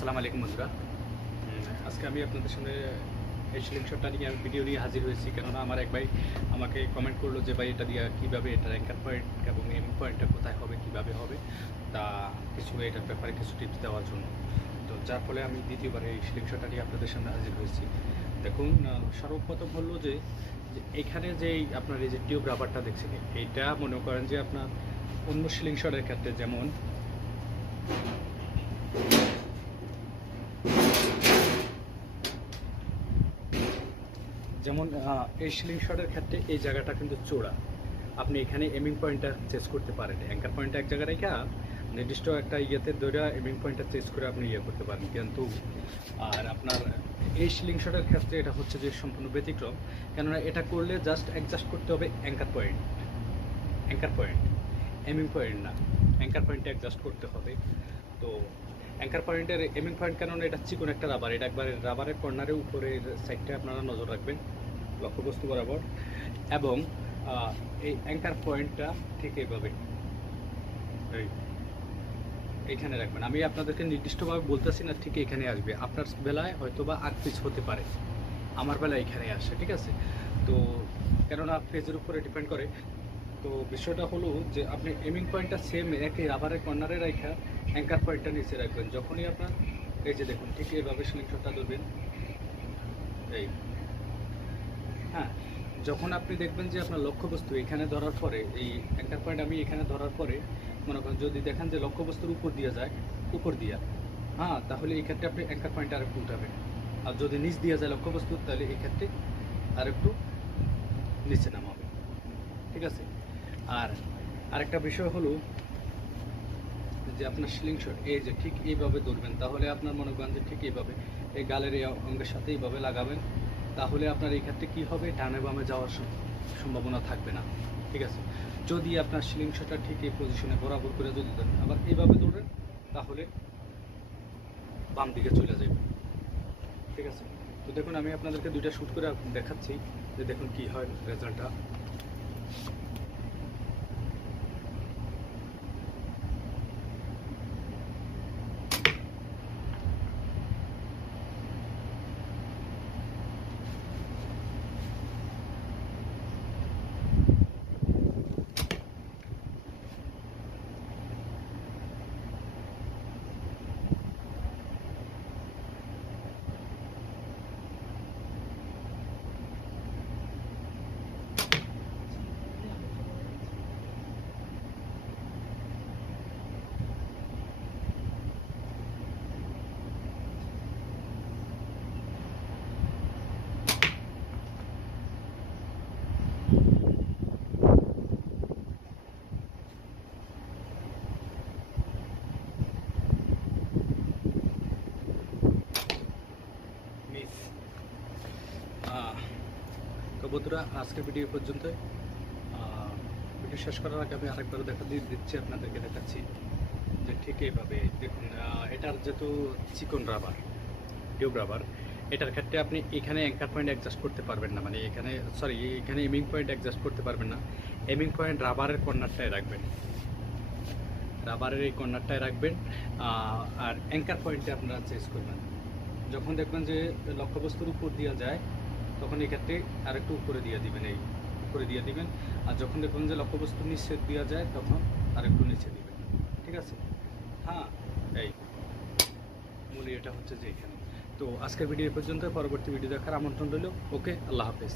আসসালামু আলাইকুম বন্ধুরা, আজকে আমি আপনাদের সামনে এই স্লিংশটটা নিয়ে আমি ভিডিও নিয়ে হাজির হয়েছি। কেননা আমার এক ভাই আমাকে কমেন্ট করলো যে ভাই এটা দিয়ে কীভাবে এটার অ্যাঙ্কার পয়েন্ট এবং এমিং পয়েন্টটা কোথায় হবে, কীভাবে হবে, তা কিছু এটার ব্যাপারে কিছু টিপস দেওয়ার জন্য। তো যার ফলে আমি দ্বিতীয়বার এই স্লিংশটটা নিয়ে আপনাদের সামনে হাজির হয়েছি। দেখুন, সর্বপ্রথম হলো যে এখানে যে আপনার এই যে টিউব রাবারটা দেখছেন, এইটা মনে করেন যে আপনার অন্য স্লিংশটের ক্ষেত্রে যেমন এই স্লিংশটের ক্ষেত্রে এই জায়গাটা কিন্তু চোড়া, আপনি এখানে এমিং পয়েন্টটা চেস করতে পারেন। অ্যাঙ্কার পয়েন্টটা এক জায়গায় রেখে নির্দিষ্ট একটা ইয়েতে ধরে এমিং পয়েন্টটা চেস করে আপনি ইয়ে করতে পারেন। কিন্তু আর আপনার এই স্লিংশটের ক্ষেত্রে এটা হচ্ছে যে সম্পূর্ণ ব্যতিক্রম। কেননা এটা করলে জাস্ট অ্যাডজাস্ট করতে হবে অ্যাঙ্কার পয়েন্ট, এমিং পয়েন্ট না, অ্যাঙ্কার পয়েন্টটা অ্যাডজাস্ট করতে হবে। তো অ্যাঙ্কার পয়েন্টের এমিং পয়েন্ট, কেননা এটা চিকন একটা রাবার, এটা একবারে রাবারের কর্নারের উপরের সাইডটা আপনারা নজর রাখবেন লক্ষ্যবস্তু বরাবর, এবং এই অ্যাঙ্কার পয়েন্টটা ঠিক এইভাবে এইখানে রাখবেন। আমি আপনাদেরকে নির্দিষ্টভাবে বলতেছি না, ঠিক এখানে আসবে। আপনার বেলায় হয়তো বা আগ পিছ হতে পারে, আমার বেলায় এখানে আসে, ঠিক আছে? তো কেননা ফেজের উপরে ডিপেন্ড করে। তো বিষয়টা হলো যে আপনি এমিং পয়েন্টটা সেম একই রাবারের কর্নারে রাখা অ্যাঙ্কার পয়েন্টটা নিচে রাখবেন। যখনই আপনার এই যে দেখুন ঠিক এইভাবে স্লিংশটটা ধরবেন, এই হ্যাঁ, যখন আপনি দেখবেন যে আপনার লক্ষ্যবস্তু এখানে ধরার পরে এই অ্যাঙ্কার পয়েন্ট আমি এখানে ধরার পরে মনে করেন যদি দেখেন যে লক্ষ্যবস্তুর উপর দিয়ে যায়, উপর দিয়া, হ্যাঁ, তাহলে এই ক্ষেত্রে আপনি অ্যাঙ্কার পয়েন্ট আর একটু উঠাবেন। আর যদি নিচ দিয়ে যায় লক্ষ্যবস্তু, তাহলে এই ক্ষেত্রে আর একটু নিচে নামাবে, ঠিক আছে? আর আরেকটা বিষয় হলো যে আপনার স্লিংশট এই যে ঠিক এইভাবে ধরবেন, তাহলে আপনার মনে করেন যে ঠিক এইভাবে এই গালের এই অঙ্গের সাথে এইভাবে লাগাবেন, তাহলে আপনার এই ক্ষেত্রে কী হবে, ডানে বামে যাওয়ার সম্ভাবনা থাকবে না, ঠিক আছে? যদি আপনার স্লিংশটটা ঠিক এই পজিশনে বরাবর করে যদি ধরেন, আবার এইভাবে ধরেন, তাহলে বাম দিকে চলে যাবে, ঠিক আছে? তো দেখুন, আমি আপনাদেরকে দুইটা শ্যুট করে দেখাচ্ছি যে দেখুন কী হয় রেজাল্টটা। তো বন্ধুরা, আজকের ভিডিও পর্যন্ত। ভিডিও শেষ করার আগে আমি আরেকবার দিচ্ছি, আপনাদেরকে দেখাচ্ছি যে ঠিক এইভাবে দেখুন, এটার যেহেতু চিকন রাবার, টিউব রাবার, এটার ক্ষেত্রে আপনি এখানে অ্যাঙ্কার পয়েন্ট অ্যাডজাস্ট করতে পারবেন না, মানে এখানে এমিং পয়েন্ট অ্যাডজাস্ট করতে পারবেন না। এমিং পয়েন্ট রাবারের কর্নারটায় রাখবেন, রাবারের এই কর্নারটায় রাখবেন। আর অ্যাঙ্কার পয়েন্টে আপনারা চেঞ্জ করবেন। যখন দেখবেন যে লক্ষ্যবস্তুর উপর দিয়ে যায়, তখন এক্ষেত্রে আরেকটু উপরে দিয়ে দিবেন, এই উপরে দিয়ে দিবেন। আর যখন দেখবেন যে লক্ষ্যবস্তু নিচে দেওয়া যায়, তখন আরেকটু নিচে দিবেন, ঠিক আছে? হ্যাঁ, এই মূল এটা হচ্ছে যে এখানে। তো আজকের ভিডিও পর্যন্ত, পরবর্তী ভিডিও দেখার আমন্ত্রণ রইল। ওকে, আল্লাহ হাফেজ।